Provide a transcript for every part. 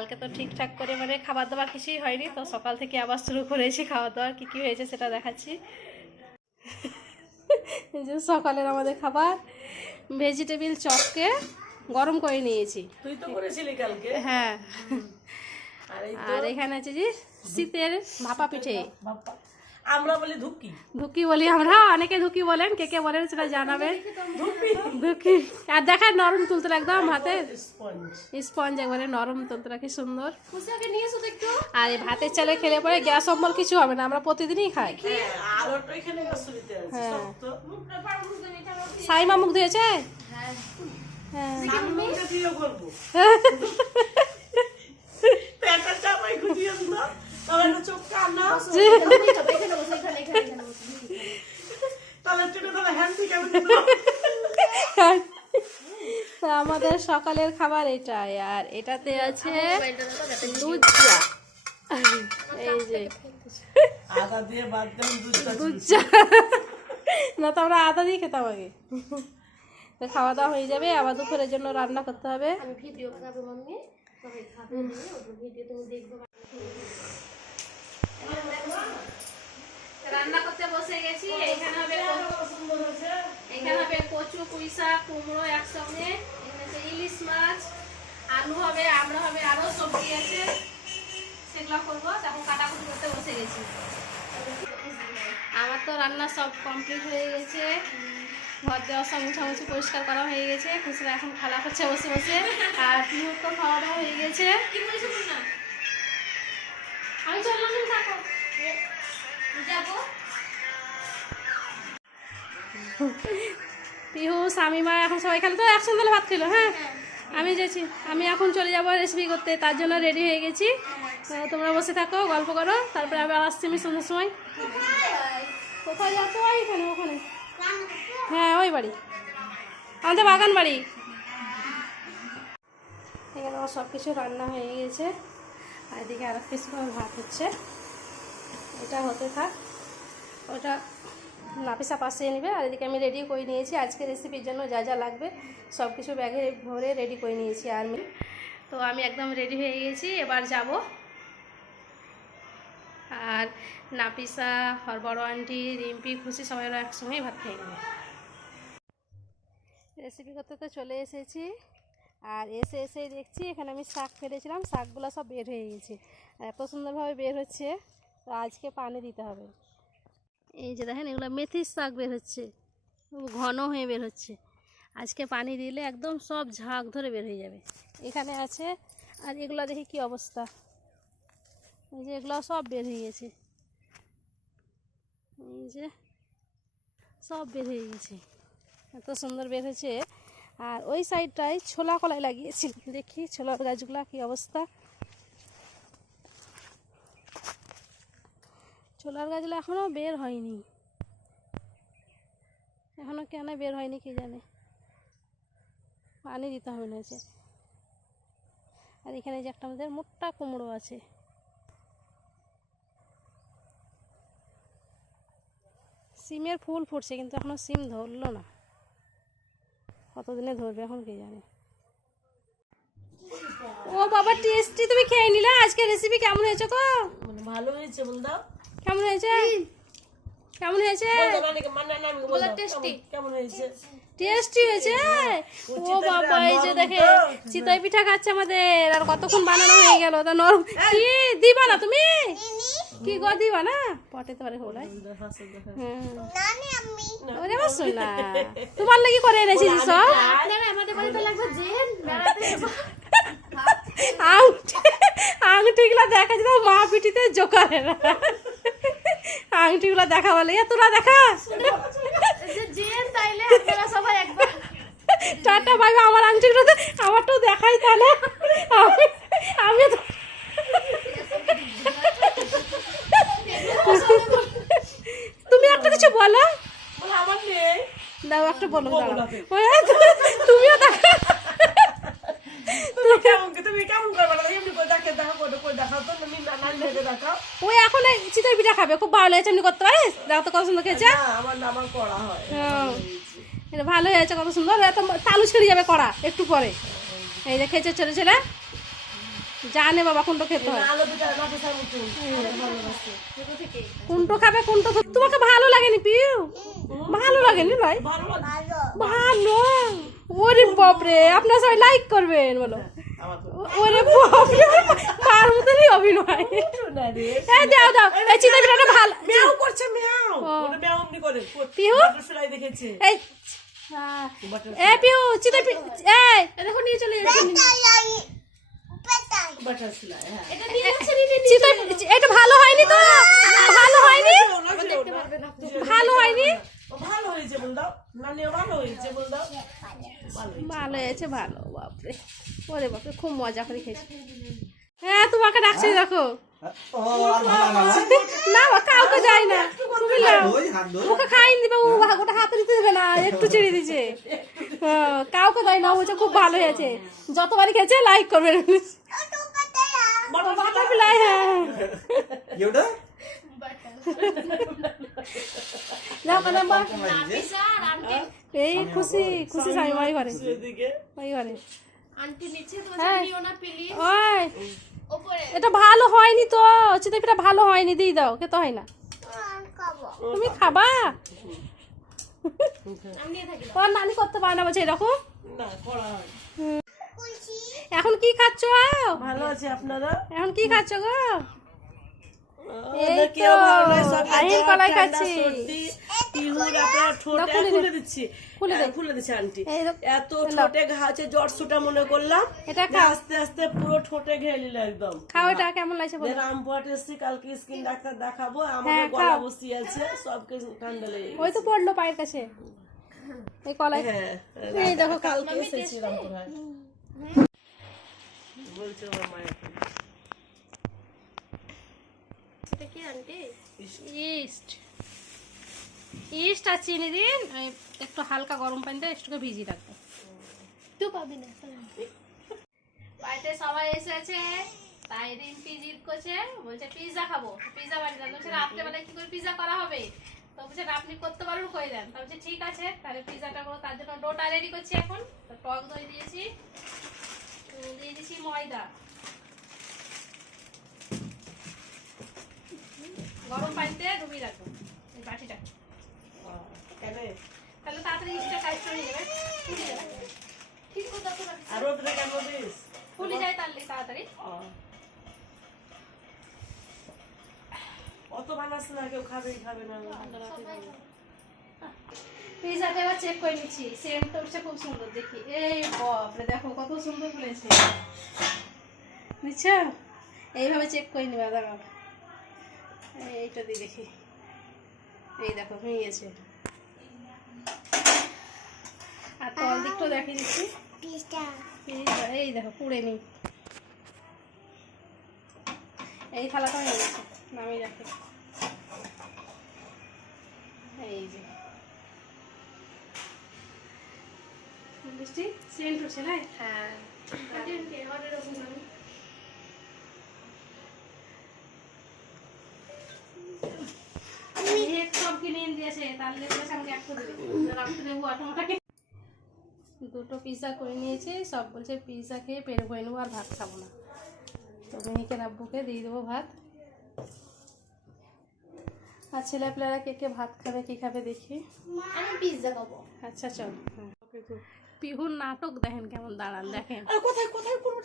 কালকে তো ঠিকঠাক করে মানে খাবার দাবার কিছুই হয়নি তো সকাল থেকে আবার শুরু করেছি খাবার দাবার কী কী হয়েছে সেটা দেখাচ্ছি। যে সকালের আমাদের খাবার ভেজিটেবিল চপকে গরম করে নিয়েছি। তুই তো করেছিলি কালকে। হ্যাঁ। আর এখানে আছে যে শীতের ভাপা পিঠে। আমরা বলি ধুকি। ধুকি বলি আমরা অনেকে ধুকি বলেন কে কে বলেন সেটা জানাবেন ধুকি। আর দেখায় নরম তুলতে একদম হাতে। স্পঞ্জ। স্পঞ্জ একবারে নরম তুলতে কি সুন্দর। আর এই ভাতের চালে খেলে পরে গ্যাস অম্বল কিছু হবে না আমরা প্রতিদিনই খাই। হ্যাঁ। সাইমা মুখ ধুয়েছে? হ্যাঁ। আমি আমি আমাদের সকালের খাবার এটাই আর এটাতে আছে দুধ চা এই যে। দুধ চা না তো আমরা আদা দিয়ে খেতাম আগে। খাওয়া দাওয়া হয়ে যাবে আবার দুপুরের জন্য রান্না করতে হবে। রান্না করতে বসে গেছি, এখানে হবে এখানে হবে কচু শাক, কুমড়ো একসঙ্গে ইলিশ মাছ, আলু হবে, আমরা হবে আরও সবজি আছে, সেগুলো করব তখন কাটাকুটি করতে বসে গেছি। আমার তো রান্না সব কমপ্লিট হয়ে গেছে। ঘর দেওয়া সব মুছামুছি পরিষ্কার করা হয়ে গেছে খুচরা এখন খালা করছে বসে বসে, আর পিহুর তো খাওয়া দাওয়া হয়ে গেছে। পিহু স্বামীমা এখন সবাই খেলে তো একসঙ্গে ভাত খেলো হ্যাঁ? আমি যাচ্ছি। আমি এখন চলে যাব রেসিপি করতে, তার জন্য রেডি হয়ে গেছি। তোমরা বসে থাকো, গল্প করো, তারপরে আবার আসছি আমি সন্ধ্যের সময়। কোথায় যাচ্ছ? ওখানে। হ্যাঁ ওই বাড়ি। আমাদের বাগান বাড়ি। এখানে আমার সব কিছু রান্না হয়ে গেছে। আর এদিকে আর কিছু ভাত হচ্ছে। এটা হতে থাক। ওটা নাপিসা পাশে নেবে আর এদিকে আমি রেডি করে নিয়েছি। আজকে রেসিপির জন্য যা যা লাগবে সব কিছু ব্যাগে ভরে রেডি করে নিয়েছি আর তো আমি একদম রেডি হয়ে গেছি, এবার যাব। আর নাপিসা, আর বড় আন্টি, রিম্পি, খুশি সবাই একসঙ্গেই ভাত খেয়ে নেবে। রেসিপি করতে তো চলে এসেছি। আর এসে এসে দেখছি এখানে আমি শাক ফেলেছিলাম, শাকগুলো সব বের হয়ে গেছে। এত সুন্দরভাবে বের হচ্ছে, তো আজকে পানি দিতে হবে। এই যে দেখেন, এগুলো মেথির শাক বের হচ্ছে। ঘন হয়ে বের হচ্ছে। আজকে পানি দিলে একদম সব ঝাঁক ধরে বের হয়ে যাবে। এখানে আছে, আর এগুলো দেখি কি অবস্থা। এই যে এগুলো সব বের হয়ে গেছে। এই যে সব বের হয়ে গেছে। এত সুন্দর বের হয়েছে। আর ওই সাইডটায় ছোলা কলাই লাগিয়েছি। দেখি ছোলার গাছগুলা কি অবস্থা। ছোলার গাছগুলো এখনও বের হয়নি। এখনও কেন বের হয়নি কি জানে? পানি দিতে হবে না যে। আর এখানে যে একটা আমাদের মোটা কুমড়ো আছে। সিমের ফুল ফুটছে কিন্তু এখনও সিম ধরলো না। কতদিনে ধরবে এখন কে জানে? ও বাবা টেস্টি তুমি খেয়ে নিলে? আজকে রেসিপি কেমন হয়েছে গো? মানে ভালো হয়েছে বল দাও কেমন হয়েছে? কেমন হয়েছে? টেস্টি হয়েছে? ও বাবা এই যে দেখে চিতই পিঠা খাচ্ছে আমাদের। আর কতক্ষণ বানানো হয়ে গেল? তা নরম কি? দিবা না তুমি? কি গো দিবা না? পটে তো পারে হোলাই ওরে আমার শোনা তোমার লাগি করে এনেছি সব? আংটি আংটিগুলো দেখা যেত মা পিঠিতে জোকারে না আংটিগুলো দেখা বলে। এ তোরা দেখা? টাটা ভাই আমার আংটিগুলো তো আমারটাও দেখাই তাহলে। আমি আমি তো তুমি একটা কিছু বলো? বলে আমার নেই। দাও একটা বলো দাঁড়াও। তুমিও দেখা তুমি কেমন তুমি কেমন করবে না এমনি করে দেখে দেখা করে করে দেখাও তো তুমি না নানি ভেবে দেখাও ওই এখন চিতই পিঠা খাবে খুব ভালো হয়েছে এমনি করতে পারিস দেখো তো কত সুন্দর খেয়েছে। হয়। হ্যাঁ। এটা ভালো হয়েছে কত সুন্দর। এত তালু ছিঁড়ে যাবে কড়া একটু পরে। এই যে খেয়েছে ছেলে ছেলে। জানে বাবা কুন্টো খেতে হয়। কুন্টো খাবে কুন্টো তোমাকে ভালো লাগেনি পিউ? ভালো লাগেনি ভাই? ভালো ওরে বাপরে আপনার সবাই লাইক করবেন বলো। ও- ওরে মার মতনই অভিনয়। না দাও দাও। এই বিটাটা ভালো মিয়াও করছে মিয়াও। ওটা মিয়াও এমনি করে পিহু? সেলাই দেখেছে। এই এ পিউ চিন্তা এই দেখো নিয়ে চলে যাচ্ছে হ্যাঁ। এটা ভালো হয়নি তো? ভালো হয়নি? দেখতে পারবে না। ভালো হয়নি? ভালো হয়েছে বল দাও নানি ভালো হয়েছে বল দাও ভালো হয়েছে। ভালো হয়েছে ভালো বাপরে। ওরে বাপরে খুব মজা করে খেয়েছি। হ্যাঁ তোমাকে ডাকছি দেখো। ও আর ভালো না বা কাউকে যায় না। তুমি নাও। ওই হাত ধরে। মুখে খাইনি দিবে ও ওটা হাতে দিতে দেবে না একটু ছেড়ে দিছে হ্যাঁ, কাউকে দেয় না বলছে খুব ভালো হয়েছে। যতবারই খেয়েছে লাইক করবে। বাটারফ্লাই হ্যাঁ। এই খুশি খুশি স্বামী মাই ঘরে। ঘরে। আন্টি নিচে তো হ্যাঁ। নিও না প্লিজ ওই। ওপরে। এটা ভালো হয়নি তো। চিতা পিঠা ভালো হয়নি দিয়ে দাও খেতে হয় না। তুমি খাবা? তোর নানি করতে পারে না বলছে এরকম। এখন কি খাচ্ছ? ভালো আছে আপনারা? এখন কি খাচ্ছ গো? এত ঠোঁটে ঘা জ্বর সুটা মনে করলাম এটা আস্তে আস্তে পুরো ঠোঁটে ঘেয়ে নিল একদম। খাও এটা কেমন লাগছে বলো? রামপুরহাট এসছি কালকে স্কিন ডাক্তার দেখাবো। আমাদের হ্যাঁ, গলা বসি আছে সবকে ঠান্ডা লেগে ওই তো পড়ল পায়ের কাছে। এই কলাই। হ্যাঁ এই দেখো কালকে এসেছি রামপুরহাট। বলছে আমার মায়ের এটা কি আন্টি ইস্ট ইস্ট আর চিনি দিন একটু হালকা গরম পানিতে একটু ভিজিয়ে রাখব। তুই পাবি না বাড়িতে সবাই এসেছে তাই দিন পিজির করছে বলছে পিৎজা খাব পিৎজা বানিয়ে দেন বলছে রাত্রেবেলায় কি করে পিৎজা করা হবে? তো বলছে আপনি করতে পারবেন করে দেন। তা বলছে ঠিক আছে তাহলে পিৎজাটা করো। তার জন্য ডোটা রেডি করছি এখন। তো টক দই দিয়েছি দিয়ে দিয়েছি ময়দা। গরম পানিতে ডুবিয়ে রাখব এই বাটিটা। তাহলে তাড়াতাড়ি কাজ করে যাবে। ফুলে যাবে। ঠিক কথা তো আর ওদের কেন দিস? ফুলে যায় তাহলে তাড়াতাড়ি। অত বানাস না কেউ খাবেই খাবে না। পিজাটা এবার চেক করে নিচ্ছি। সেন্টটা উঠছে খুব সুন্দর দেখি। এই বাপরে দেখো কত সুন্দর ফুলেছে। বুঝছ এইভাবে চেক করে নিবা দেখো এইটা দিয়ে দেখি। এই দেখো হয়ে গেছে আর তল দিকটাও দেখিয়ে দিচ্ছি। এই দেখো পুড়ে নি এই থালাটা হয়ে গেছে নামিয়ে রাখি। এই যে। বৃষ্টি সেন্ট উঠছে না হ্যাঁ আন্টি আন্টি আমার এরকম নামি এক সব কিনে এনে দিয়েছে তাহলে বলেছে আমাকে একটু দেবে রাখতে দেবো আর তোমাকে দুটো পিৎজা করে নিয়েছি সব বলছে পিৎজা খেয়ে পেরে বয়ে নেব আর ভাত খাব না। তো মেহিকে রাব্বুকে দিয়ে দেবো ভাত। আর ছেলেপেলেরা কে কে ভাত খাবে কি খাবে দেখি। আমি পিৎজা খাব। আচ্ছা চল। পিহুর নাটক দেখেন কেমন দাঁড়ান দেখেন। কোথায় কোথায় করব?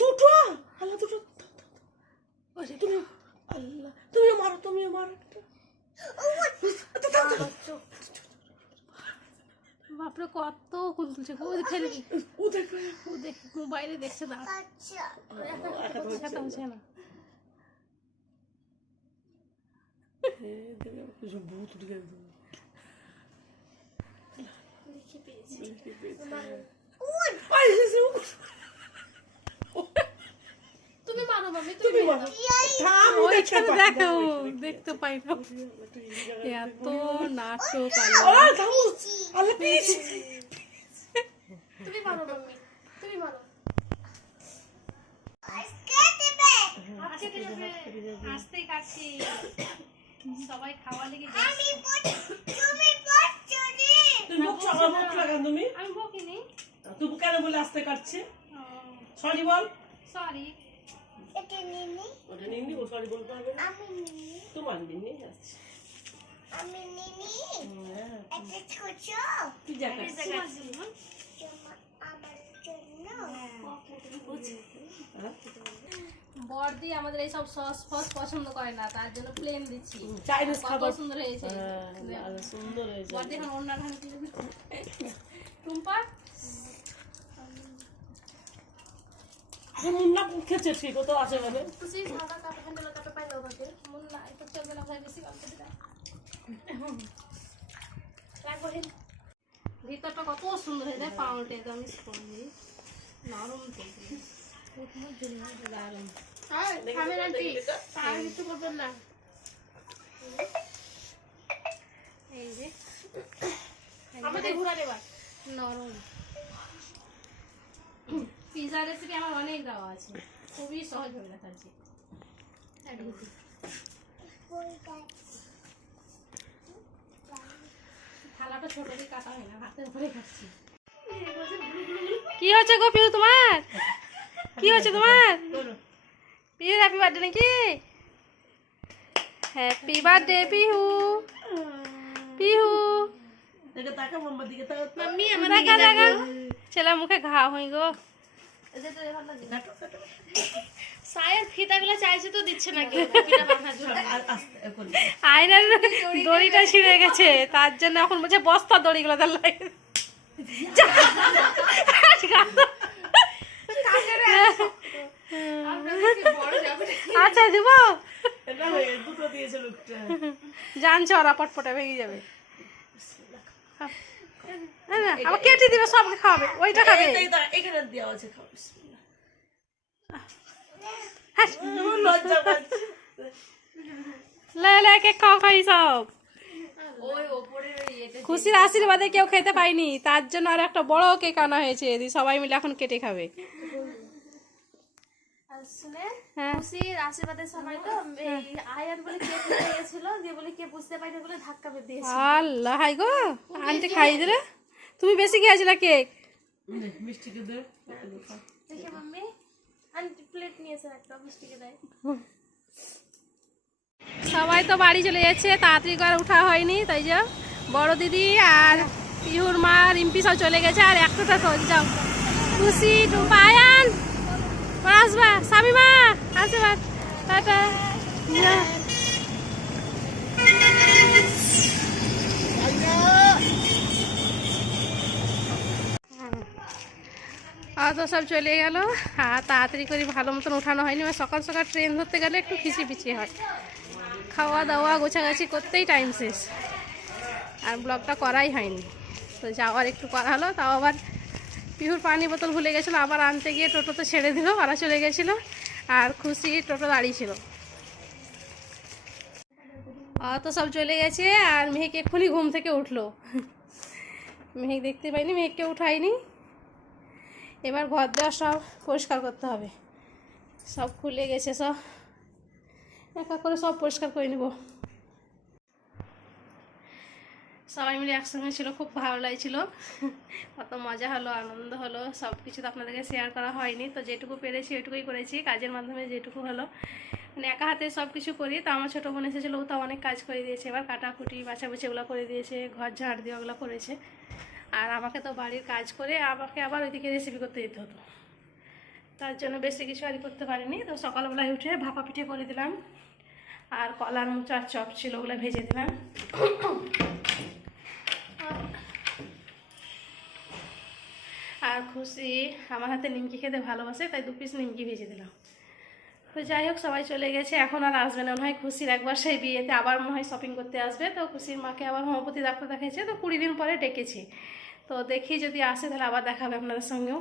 দুটো। আল্লাহ দুটো। তুমি আল্লাহ তুমিও মারো তুমিও মারো বাপরে কত কুল তুলছে ও ফেলে দি। ওদের ও দেখ মোবাইলে দেখছে কথা হচ্ছে না ভূত উঠে গেছে তুমি মারো মামি তুমি মারো থাম ওইখানে দেখো দেখতে পাই না এত নাটক আল্লাহ তুমি তুমি কাছি সবাই খাওয়া লেগে যাচ্ছে তুমি মুখ চালা মুখ লাগান তুমি। আমি বকিনি। তুমি কেন বলে আসতে কাটছে? সরি বল। সরি ওটা নিনি ও সরি বলতে হবে না। তোমার নিনি আচ্ছা আমি নিনি। হ্যাঁ, একটা ছোট। তুই যা কাটছিস। আমার জন্য। হ্যাঁ? বর্দি আমাদের এই সব সস ফস পছন্দ করে না তার জন্য প্লেন দিচ্ছি। চাইনিজ খাবার। সুন্দর হয়েছে। হ্যাঁ, সুন্দর হয়েছে। বর্দি এখন অন্য ধান টুম্পা মুন্না খেয়েছে? ঠিক তো আছে মানে। তুই সাদা কাপড় হ্যান্ডেল কাপড় পাইলো ওকে মুন্না এটা চলবে না ভাই বেশি গল্প দিলাম রাখব হেন ভিতরটা কত সুন্দর হয়ে যায় পাউন্ডে একদম স্পঞ্জি। নরম আমাদের ঘোরা দেবা নরম। পিজা রেসিপি আমার অনেক দেওয়া আছে। খুবই সহজ হয়ে দেখাচ্ছি থালাটা ছোট দিয়ে কাটা হয় না হাতের উপরে খাচ্ছি। কি হচ্ছে গো পিউ তোমার? কি হচ্ছে তোমার? পিউ হ্যাপি বার্থডে নাকি? Happy birthday Pihu. পিহু। দেখে তাকা মাম্মার তাকা মাম্মি আমার দেখা দেখা। ছেলের মুখে ঘা হই গো। সায়ের ফিতাগুলো চাইছে তো দিচ্ছে না কেউ ফিতা বাঁধার জন্য। আর আস্তে আয়নার দড়িটা ছিঁড়ে গেছে। তার জন্য এখন বলছে বস্তার দড়িগুলো তার লাগে। আচ্ছা দিব এটা গেছে, দুটো দিয়েছে লোকটা। জানছে ওরা পটপটে ভেঙে যাবে। হ্যাঁ কেটে দিবে সবকে খাওয়াবে ওইটা খাবে। এখানে দেওয়া আছে খুশির আশীর্বাদে কেউ খেতে পায়নি তার জন্য আর একটা বড় কেক আনা হয়েছে সবাই মিলে এখন কেটে খাবে। হ্যাঁ। খুশির আশীর্বাদের সময় তো এই আয়ান বলে কে দিতে গেছিল দিয়ে বলে কে বুঝতে পারিনি বলে ধাক্কা মেরে দিয়েছে আল্লাহ হাই গো আন্টি খাই দিলে? তুমি বেশি খেয়েছিলে কেক? মিষ্টিকে দে। দেখে মাম্মি। আন্টি প্লেট নিয়েছে একটা মিষ্টিকে দেয়। সবাই তো বাড়ি চলে যাচ্ছে তাড়াতাড়ি করে উঠা হয়নি তাই যে বড় দিদি আর পিহুর মা রিম্পি সব চলে গেছে আর একটা যাও। খুশি টুম্পা আয়ান! আসবা, সামিমা, আসবা। টাটা। তো সব চলে গেল। আর তাড়াতাড়ি করে ভালো মতন উঠানো হয়নি আর সকাল সকাল ট্রেন ধরতে গেলে একটু খিচি পিচি হয়। খাওয়া দাওয়া গোছাগাছি করতেই টাইম শেষ। আর ব্লগটা করাই হয়নি। তো যাওয়ার একটু করা হলো, তাও আবার পিহুর পানি বোতল ভুলে গেছিল, আবার আনতে গিয়ে টোটোতে ছেড়ে দিল, ওরা চলে গেছিল, আর খুশি টোটো দাঁড়িয়ে ছিল তো সব চলে গেছে, আর মেহেক এক্ষুনি ঘুম থেকে উঠল। মেহেক দেখতে পাইনি, মেহেককে উঠাইনি এবার ঘর দেওয়া সব পরিষ্কার করতে হবে। সব খুলে গেছে সব। একা করে সব পরিষ্কার করে নেব। সবাই মিলে একসঙ্গে ছিল, খুব ভালো লাগছিল। কত মজা হলো, আনন্দ হলো সব কিছু তো আপনাদেরকে শেয়ার করা হয়নি। তো যেটুকু পেরেছি ওইটুকুই করেছি, কাজের মাধ্যমে যেটুকু হলো। মানে একা হাতে সব কিছু করি, তো আমার ছোটো বোন এসেছিল, ও তো অনেক কাজ করে দিয়েছে। এবার কাটাকুটি, বাছাবুছি ওগুলো করে দিয়েছে, ঘর ঝাড় দিয়ে ওগুলো করেছে। আর আমাকে তো বাড়ির কাজ করে আমাকে আবার ওইদিকে রেসিপি করতে দিতে হতো। তার জন্য বেশি কিছু আর করতে পারিনি। তো সকালবেলায় উঠে ভাপা পিঠে করে দিলাম। আর কলার মোচার চপ ছিল, ওগুলো ভেজে দিলাম। আর খুশি আমার হাতে নিমকি খেতে ভালোবাসে, তাই দু পিস নিমকি ভেজে দিলাম। তো যাই হোক, সবাই চলে গেছে, এখন আর আসবে না। মনে হয় খুশির একবার সেই বিয়েতে আবার মনে হয় শপিং করতে আসবে। তো খুশির মাকে আবার হোমিওপ্যাথি ডাক্তার দেখাইছে, তো কুড়ি দিন পরে ডেকেছি। তো দেখি যদি আসে, তাহলে আবার দেখাবে আপনাদের সঙ্গেও।